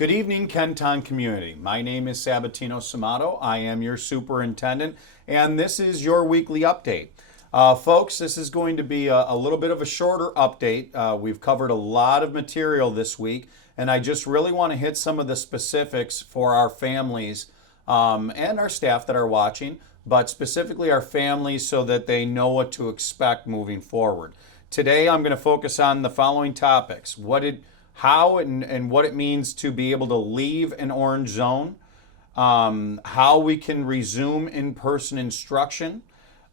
Good evening, Kenton community. My name is Sabatino Samato. I am your superintendent, and this is your weekly update. Folks, this is going to be a little bit of a shorter update. We've covered a lot of material this week, and I just really want to hit some of the specifics for our families and our staff that are watching, but specifically our families so that they know what to expect moving forward. Today, I'm going to focus on the following topics. How and what it means to be able to leave an orange zone, how we can resume in-person instruction,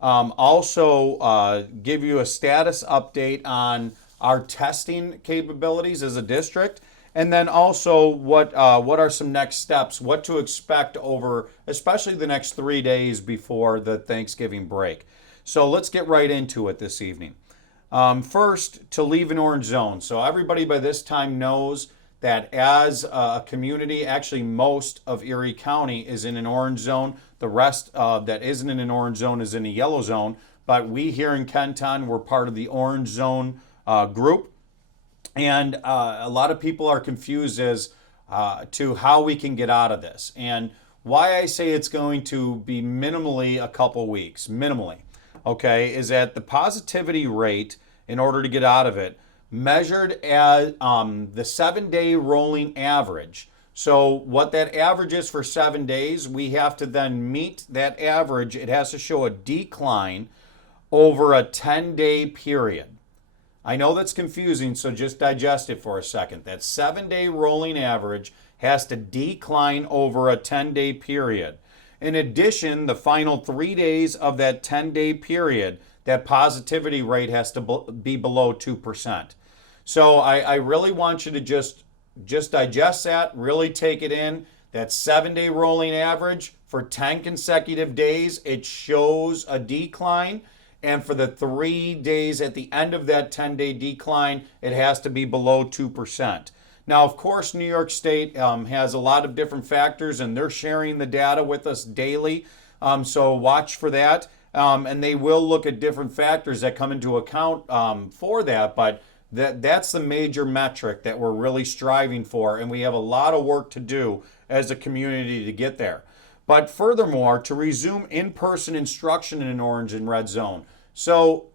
also give you a status update on our testing capabilities as a district, and then also what are some next steps, what to expect over especially the next 3 days before the Thanksgiving break. So let's get right into it this evening. First, to leave an orange zone. So everybody by this time knows that as a community, actually most of Erie County is in an orange zone. The rest that isn't in an orange zone is in a yellow zone. But we here in Kenton, we're part of the orange zone group. And a lot of people are confused as to how we can get out of this. And why I say it's going to be minimally a couple weeks, minimally. Okay, is that the positivity rate, in order to get out of it, measured as the 7-day rolling average. So what that average is for 7 days, we have to then meet that average. It has to show a decline over a 10-day period. I know that's confusing, so just digest it for a second. That 7-day rolling average has to decline over a 10-day period. In addition, the final 3 days of that 10-day period, that positivity rate has to be below 2%. So I really want you to just digest that, really take it in. That 7-day rolling average for 10 consecutive days, it shows a decline. And for the 3 days at the end of that 10-day decline, it has to be below 2%. Now, of course, New York State has a lot of different factors, and they're sharing the data with us daily. So watch for that. And they will look at different factors that come into account for that. But that's the major metric that we're really striving for. And we have a lot of work to do as a community to get there. But furthermore, to resume in-person instruction in an orange and red zone. So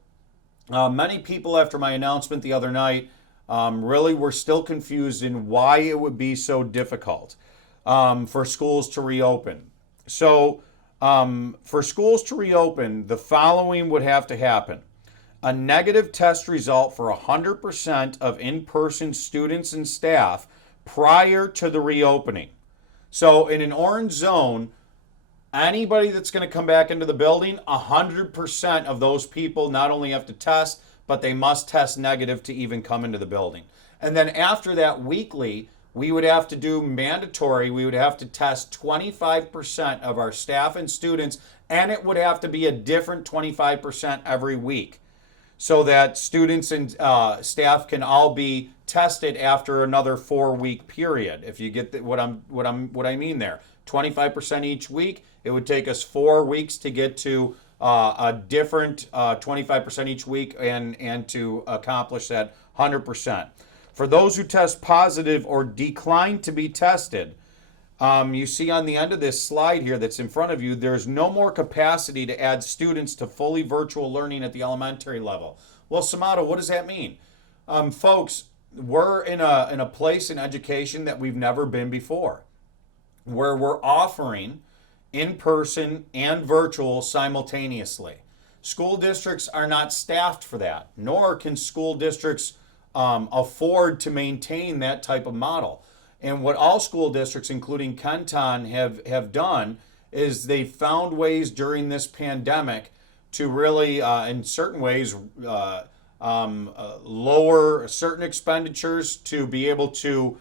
many people, after my announcement the other night, really were still confused in why it would be so difficult for schools to reopen. So for schools to reopen, the following would have to happen. A negative test result for 100% of in-person students and staff prior to the reopening. So in an orange zone, anybody that's going to come back into the building, 100% of those people not only have to test, but they must test negative to even come into the building. And then after that weekly, we would have to do mandatory, we would have to test 25% of our staff and students, and it would have to be a different 25% every week so that students and staff can all be tested after another 4-week period. If you get what I mean there, 25% each week, it would take us 4 weeks to get to a different 25% each week and to accomplish that 100%. For those who test positive or decline to be tested, you see on the end of this slide here that's in front of you, there's no more capacity to add students to fully virtual learning at the elementary level. Well, Samato, what does that mean? Folks, we're in a place in education that we've never been before, where we're offering in-person and virtual simultaneously. School districts are not staffed for that, nor can school districts afford to maintain that type of model. And what all school districts, including Kenton, have done is they found ways during this pandemic to really, in certain ways, lower certain expenditures to be able to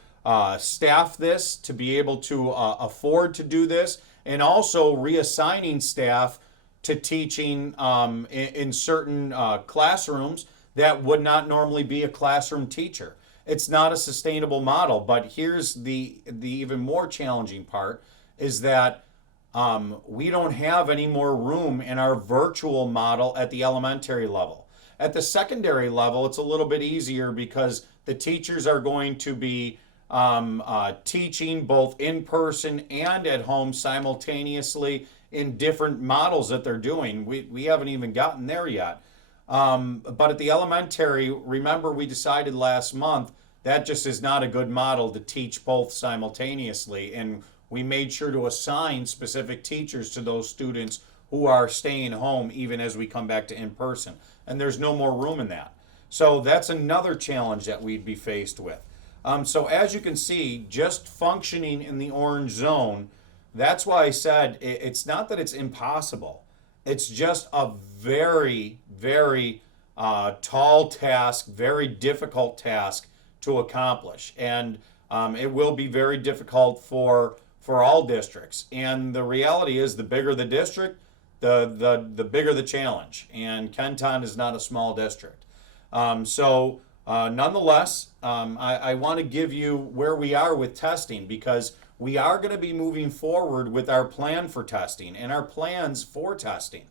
staff this, to be able to afford to do this, and also reassigning staff to teaching in certain classrooms that would not normally be a classroom teacher. It's not a sustainable model, but here's the even more challenging part is that we don't have any more room in our virtual model at the elementary level. At the secondary level, it's a little bit easier because the teachers are going to be teaching both in person and at home simultaneously in different models that they're doing. We haven't even gotten there yet. But at the elementary, remember we decided last month that just is not a good model to teach both simultaneously. And we made sure to assign specific teachers to those students who are staying home even as we come back to in person. And there's no more room in that. So that's another challenge that we'd be faced with. So as you can see, just functioning in the orange zone, that's why I said it's not that it's impossible. It's just a very, very tall task, very difficult task to accomplish. And it will be very difficult for all districts. And the reality is the bigger the district, the bigger the challenge. And Kenton is not a small district. Nonetheless, I want to give you where we are with testing because we are going to be moving forward with our plan for testing and our plans for testing.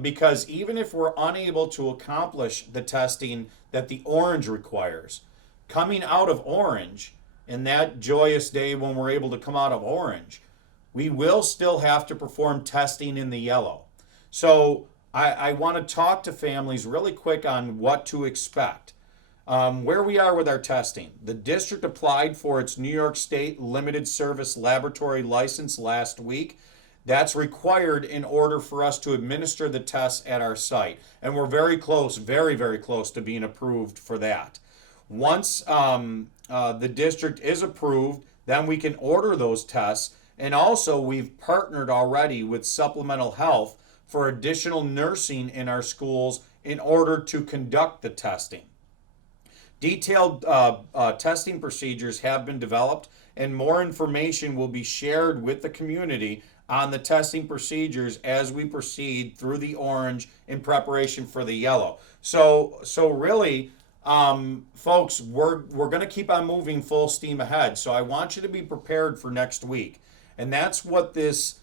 Because even if we're unable to accomplish the testing that the orange requires, coming out of orange, and that joyous day when we're able to come out of orange, we will still have to perform testing in the yellow. So I want to talk to families really quick on what to expect. Where we are with our testing. The district applied for its New York State Limited Service Laboratory license last week. That's required in order for us to administer the tests at our site. And we're very close, very, very close to being approved for that. Once the district is approved, then we can order those tests. And also, we've partnered already with Supplemental Health for additional nursing in our schools in order to conduct the testing. Detailed testing procedures have been developed, and more information will be shared with the community on the testing procedures as we proceed through the orange in preparation for the yellow. So really, folks, we're going to keep on moving full steam ahead. So I want you to be prepared for next week, and that's what this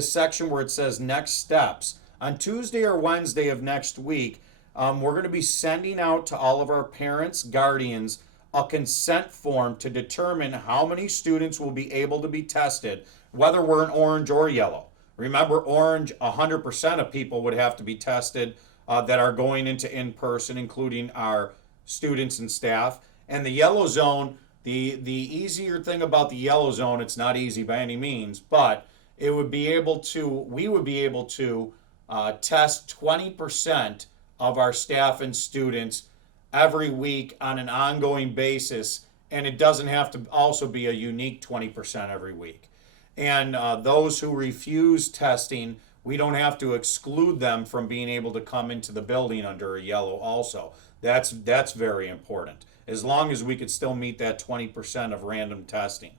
section where it says next steps on Tuesday or Wednesday of next week. We're going to be sending out to all of our parents, guardians, a consent form to determine how many students will be able to be tested, whether we're in orange or yellow. Remember, orange, 100% of people would have to be tested that are going into in-person, including our students and staff. And the yellow zone, the easier thing about the yellow zone, it's not easy by any means, but we would be able to test 20% of our staff and students every week on an ongoing basis, and it doesn't have to also be a unique 20% every week. And those who refuse testing, we don't have to exclude them from being able to come into the building under a yellow also. That's very important, as long as we could still meet that 20% of random testing.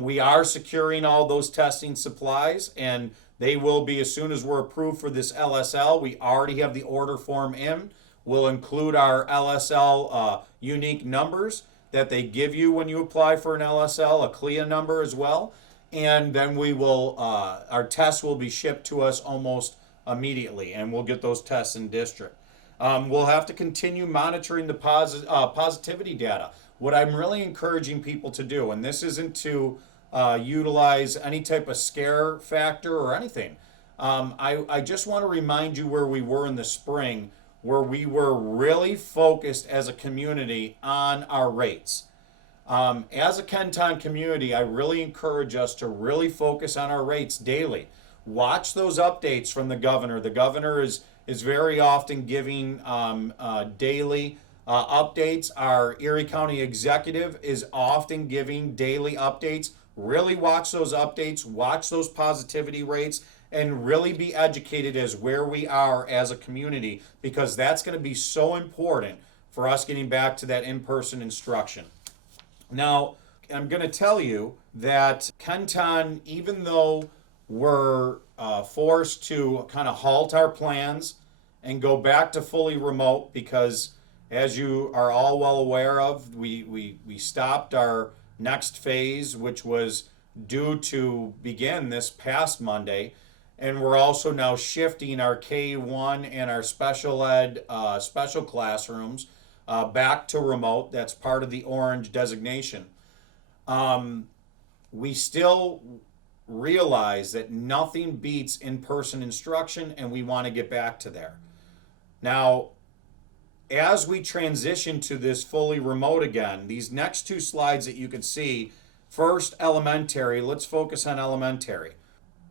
We are securing all those testing supplies, and they will be as soon as we're approved for this LSL. We already have the order form in. We'll include our LSL unique numbers that they give you when you apply for an LSL, a CLIA number as well. And then we will, our tests will be shipped to us almost immediately, and we'll get those tests in district. We'll have to continue monitoring the positivity data. What I'm really encouraging people to do, and this isn't to utilize any type of scare factor or anything. I just want to remind you where we were in the spring, where we were really focused as a community on our rates. As a Kenton community, I really encourage us to really focus on our rates daily. Watch those updates from the governor. The governor is very often giving daily updates. Our Erie County executive is often giving daily updates. Really watch those updates, watch those positivity rates, and really be educated as where we are as a community, because that's going to be so important for us getting back to that in-person instruction. Now, I'm going to tell you that Kenton, even though we're forced to kind of halt our plans and go back to fully remote, because as you are all well aware of, we stopped our next phase, which was due to begin this past Monday. And we're also now shifting our K1 and our special ed special classrooms back to remote. That's part of the orange designation. We still realize that nothing beats in-person instruction, and we want to get back to there. Now, as we transition to this fully remote again, these next two slides that you can see, first elementary, let's focus on elementary.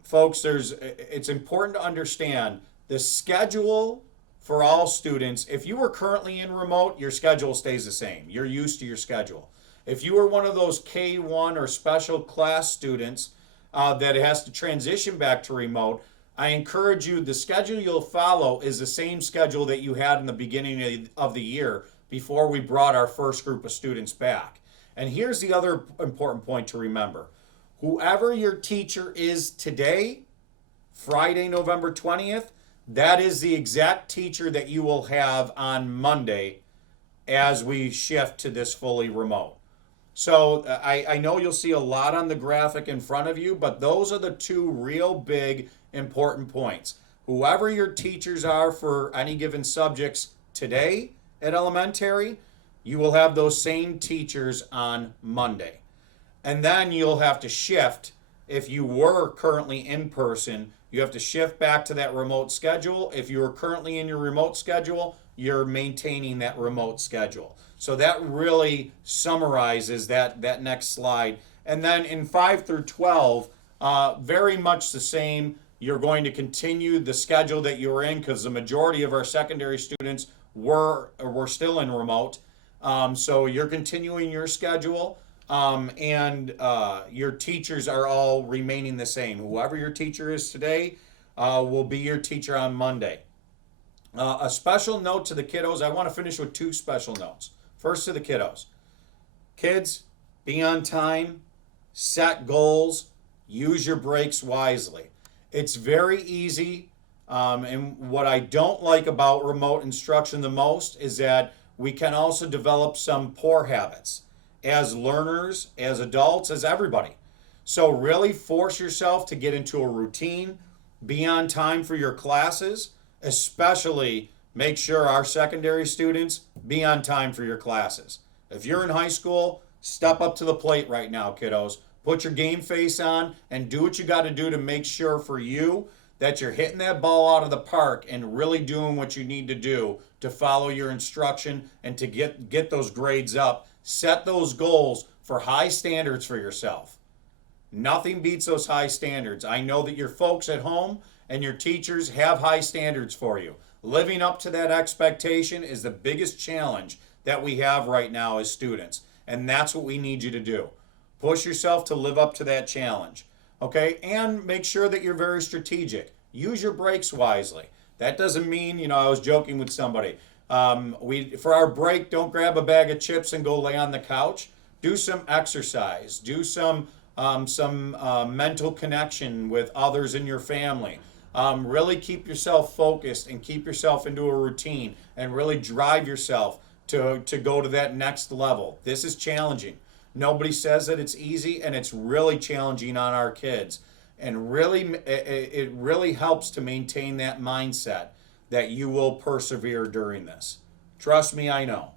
Folks, it's important to understand the schedule for all students. If you are currently in remote, your schedule stays the same. You're used to your schedule. If you are one of those K1 or special class students that has to transition back to remote, I encourage you, the schedule you'll follow is the same schedule that you had in the beginning of the year before we brought our first group of students back. And here's the other important point to remember. Whoever your teacher is today, Friday, November 20th, that is the exact teacher that you will have on Monday as we shift to this fully remote. So I know you'll see a lot on the graphic in front of you, but those are the two real big important points. Whoever your teachers are for any given subjects today at elementary, you will have those same teachers on Monday. And then you'll have to shift. If you were currently in person, you have to shift back to that remote schedule. If you are currently in your remote schedule, you're maintaining that remote schedule. So that really summarizes that next slide. And then in 5 through 12, very much the same. You're going to continue the schedule that you were in because the majority of our secondary students were still in remote. So you're continuing your schedule, and your teachers are all remaining the same. Whoever your teacher is today will be your teacher on Monday. A special note to the kiddos. I want to finish with two special notes. First to the kiddos. Kids, be on time, set goals, use your breaks wisely. It's very easy, and what I don't like about remote instruction the most is that we can also develop some poor habits as learners, as adults, as everybody. So really force yourself to get into a routine, be on time for your classes, especially make sure our secondary students be on time for your classes. If you're in high school, step up to the plate right now, kiddos. Put your game face on and do what you got to do to make sure for you that you're hitting that ball out of the park and really doing what you need to do to follow your instruction and to get those grades up. Set those goals for high standards for yourself. Nothing beats those high standards. I know that your folks at home and your teachers have high standards for you. Living up to that expectation is the biggest challenge that we have right now as students. And that's what we need you to do. Push yourself to live up to that challenge. Okay? And make sure that you're very strategic. Use your breaks wisely. That doesn't mean, I was joking with somebody. For our break, don't grab a bag of chips and go lay on the couch. Do some exercise. Do some mental connection with others in your family. Really keep yourself focused and keep yourself into a routine and really drive yourself to go to that next level. This is challenging. Nobody says that it's easy, and it's really challenging on our kids. And really, it really helps to maintain that mindset that you will persevere during this. Trust me, I know.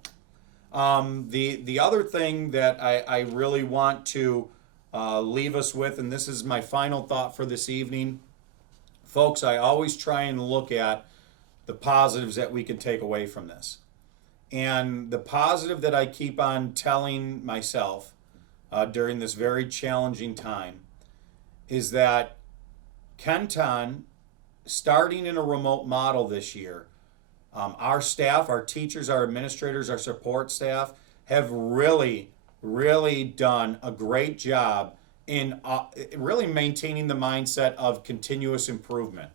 The other thing that I really want to leave us with, and this is my final thought for this evening, folks, I always try and look at the positives that we can take away from this. And the positive that I keep on telling myself during this very challenging time is that Kenton, starting in a remote model this year, our staff, our teachers, our administrators, our support staff have really, really done a great job in really maintaining the mindset of continuous improvement.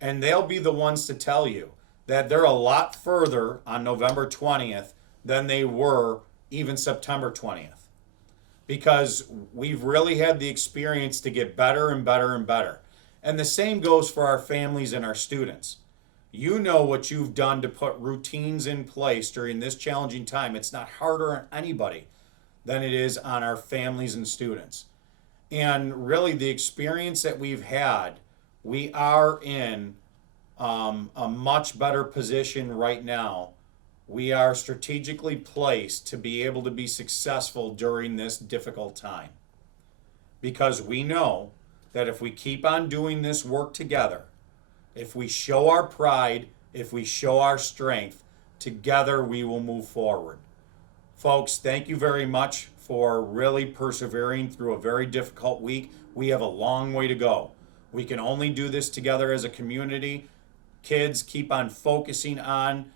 And they'll be the ones to tell you that they're a lot further on November 20th than they were even September 20th. Because we've really had the experience to get better and better and better. And the same goes for our families and our students. You know what you've done to put routines in place during this challenging time. It's not harder on anybody than it is on our families and students. And really the experience that we've had, we are in a much better position right now we are strategically placed to be able to be successful during this difficult time. Because we know that if we keep on doing this work together, if we show our pride, if we show our strength, together we will move forward. Folks, thank you very much for really persevering through a very difficult week. We have a long way to go. We can only do this together as a community. Kids keep on focusing on,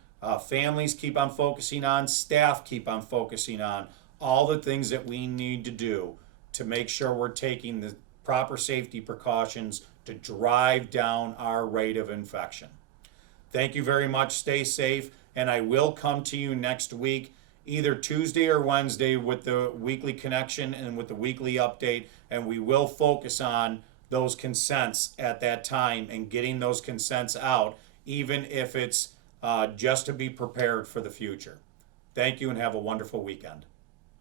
families keep on focusing on, staff keep on focusing on all the things that we need to do to make sure we're taking the proper safety precautions to drive down our rate of infection. Thank you very much. Stay safe, and I will come to you next week, either Tuesday or Wednesday, with the weekly connection and with the weekly update, and we will focus on those consents at that time and getting those consents out, even if it's just to be prepared for the future. Thank you and have a wonderful weekend.